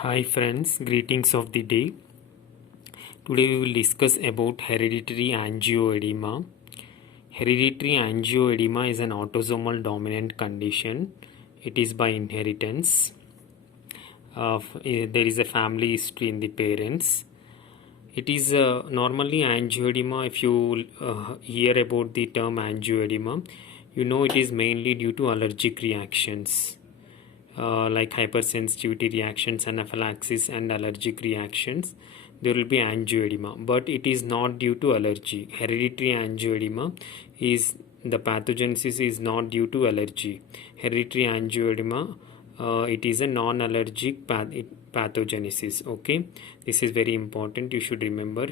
Hi friends, greetings of the day. Today we will discuss about hereditary angioedema. Hereditary angioedema is an autosomal dominant condition. It is by inheritance. There is a family history in the parents. It is normally angioedema. If you hear about the term angioedema, you know it is mainly due to allergic reactions. Like hypersensitivity reactions, anaphylaxis, and allergic reactions, there will be angioedema, but it is not due to allergy. Hereditary angioedema is the pathogenesis is not due to allergy. Hereditary angioedema, it is a non-allergic pathogenesis. Okay, this is very important. You should remember.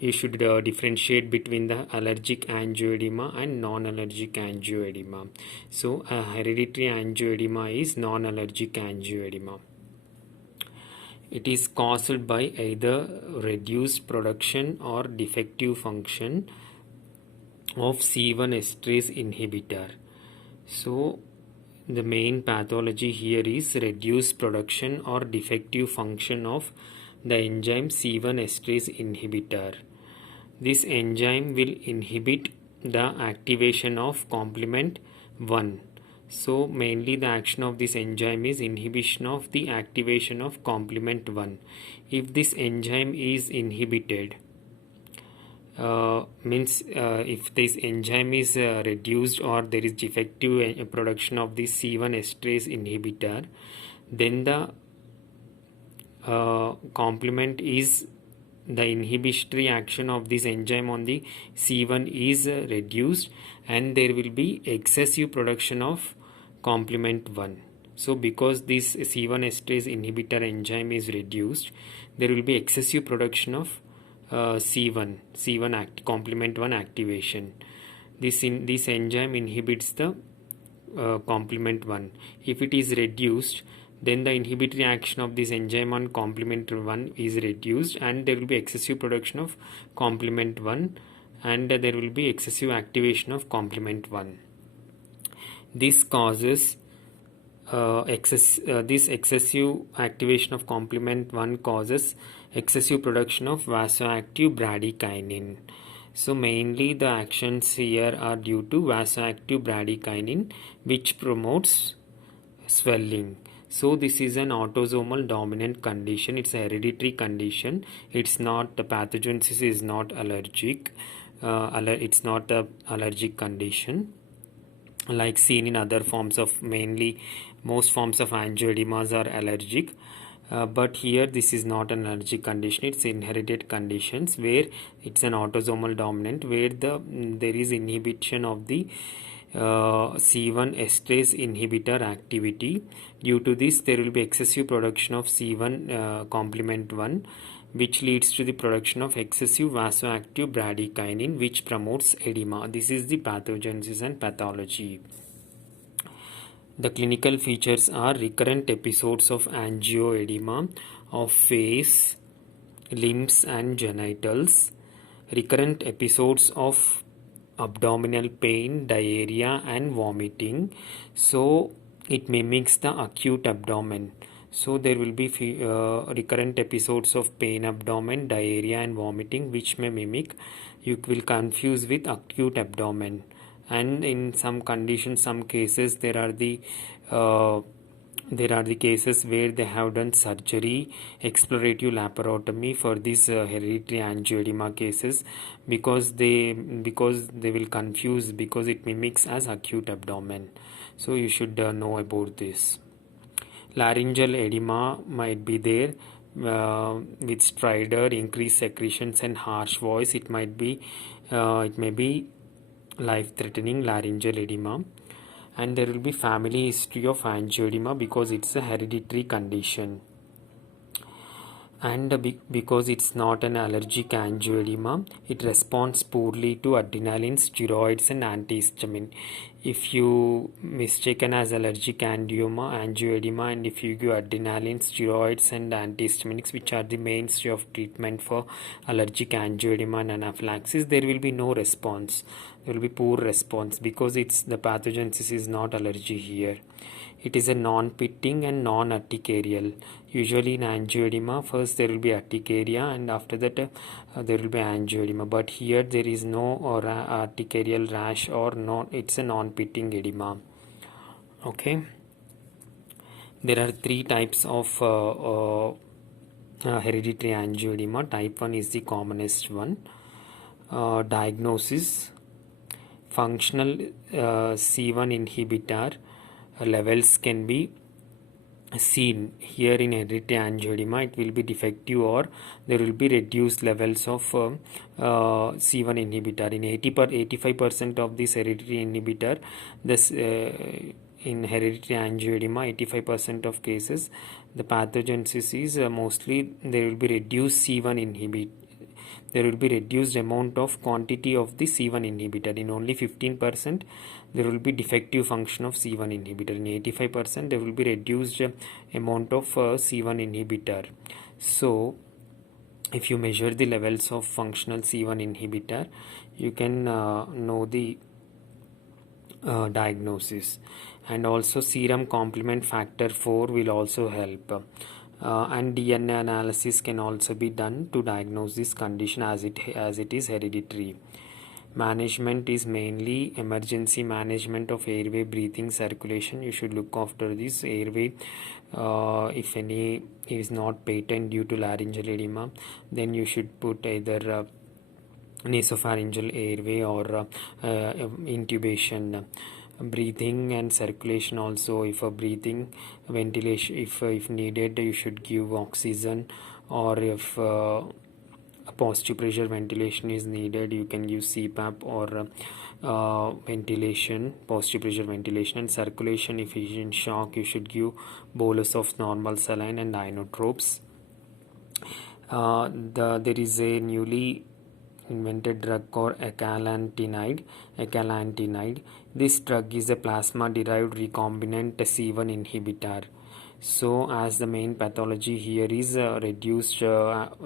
You should differentiate between the allergic angioedema and non-allergic angioedema. So hereditary angioedema is non-allergic angioedema. It is caused by either reduced production or defective function of C1 esterase inhibitor. So the main pathology here is reduced production or defective function of the enzyme C1 esterase inhibitor. This enzyme will inhibit the activation of complement 1. So mainly the action of this enzyme is inhibition of the activation of complement 1. If this enzyme is inhibited, if this enzyme is reduced or there is defective production of the C1 esterase inhibitor, then the complement is the inhibitory action of this enzyme on the C1 is reduced, and there will be excessive production of complement 1. So because this C1 esterase inhibitor enzyme is reduced, there will be excessive production of complement 1 activation. This enzyme inhibits the complement 1. If it is reduced, then the inhibitory action of this enzyme on complement 1 is reduced, and there will be excessive production of complement 1, and there will be excessive activation of complement 1. This causes this excessive activation of complement 1 causes excessive production of vasoactive bradykinin. So mainly the actions here are due to vasoactive bradykinin, which promotes swelling. So this is an autosomal dominant condition. It's a hereditary condition. It's not, the pathogenesis is not allergic. It's not a allergic condition like seen in other forms of, mainly most forms of angioedemas are allergic. But here this is not an allergic condition. It's inherited conditions where it's an autosomal dominant, where there is inhibition of the C1 esterase inhibitor activity. Due to this, there will be excessive production of C1 complement 1, which leads to the production of excessive vasoactive bradykinin, which promotes edema. This is the pathogenesis and pathology. The clinical features are recurrent episodes of angioedema of face, limbs and genitals, recurrent episodes of abdominal pain, diarrhea and vomiting. So it mimics the acute abdomen. So there will be recurrent episodes of pain abdomen, diarrhea and vomiting, which may mimic. You will confuse with acute abdomen. And in some conditions, some cases, there are the cases where they have done surgery, explorative laparotomy for these hereditary angioedema cases, because they will confuse, because it mimics as acute abdomen. So you should know about this. Laryngeal edema might be there with stridor, increased secretions and harsh voice. It may be life-threatening laryngeal edema, and there will be family history of angioedema because it's a hereditary condition, and because it's not an allergic angioedema, it responds poorly to adrenaline, steroids and antihistamine. If you mistaken as allergic angioedema, and if you give adrenaline, steroids and antihistaminics, which are the mainstay of treatment for allergic angioedema and anaphylaxis, there will be no response. There will be poor response because the pathogenesis is not allergy here. It is a non-pitting and non-urticarial. Usually in angioedema, first there will be urticaria and after that there will be angioedema. But here there is no urticarial rash or no, it's a non-pitting edema. Okay. There are three types of hereditary angioedema. Type 1 is the commonest one. Diagnosis: functional C1 inhibitor levels can be seen. Here in hereditary angioedema it will be defective or there will be reduced levels of C1 inhibitor. In 85% of this hereditary inhibitor, this in hereditary angioedema, 85% of cases the pathogenesis is mostly there will be reduced C1 inhibitor. There will be reduced amount of quantity of the C1 inhibitor. In only 15% there will be defective function of C1 inhibitor. In 85% there will be reduced amount of C1 inhibitor. So if you measure the levels of functional C1 inhibitor, you can know the diagnosis. And also serum complement factor 4 will also help. And DNA analysis can also be done to diagnose this condition as it is hereditary. Management is mainly emergency management of airway, breathing, circulation. You should look after this airway. If any is not patent due to laryngeal edema, then you should put either nasopharyngeal airway or intubation. Breathing and circulation also, if a breathing ventilation, if needed, you should give oxygen, or if positive pressure ventilation is needed, you can use CPAP or ventilation, positive pressure ventilation. And circulation, if is in shock, you should give bolus of normal saline and inotropes. There is a newly invented drug called ecalantinide. This drug is a plasma derived recombinant C1 inhibitor. So as the main pathology here is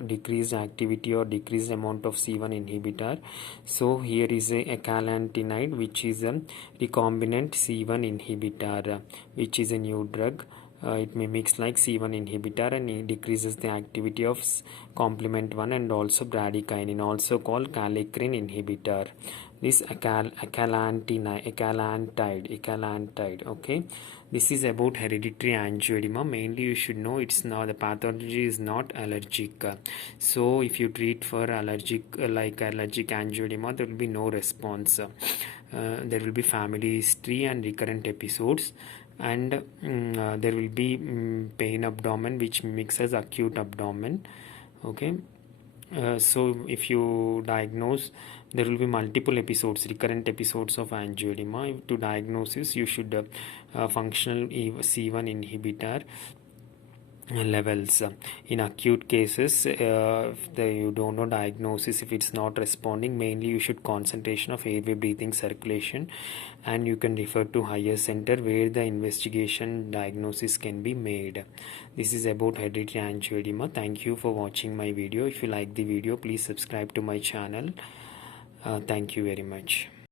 decreased activity or decreased amount of C1 inhibitor, so here is a ecalantinide, which is a recombinant C1 inhibitor, which is a new drug. It mimics like C1 inhibitor and it decreases the activity of complement 1 and also bradykinin, also called kallikrein inhibitor. This ecalantide. Okay, this is about hereditary angioedema. Mainly you should know it's not, the pathology is not allergic. So if you treat for allergic allergic angioedema, there will be no response. There will be family history and recurrent episodes, and there will be pain abdomen which mimics as acute abdomen. Okay. So if you diagnose, there will be multiple episodes, recurrent episodes of angioedema. To diagnosis, you should functional C1 inhibitor levels. In acute cases, if you don't know diagnosis, if it's not responding, mainly you should concentration of airway, breathing, circulation, and you can refer to higher center where the investigation diagnosis can be made. This is about hereditary angioedema. Thank you for watching my video. If you like the video, please subscribe to my channel. Thank you very much.